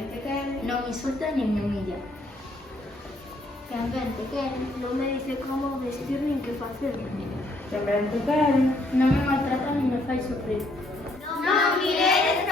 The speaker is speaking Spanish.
Realmente que No me insulta ni me humilla. Realmente que no me dice cómo vestir ni qué hacer. realmente que No me maltrata ni me hace sufrir. No mires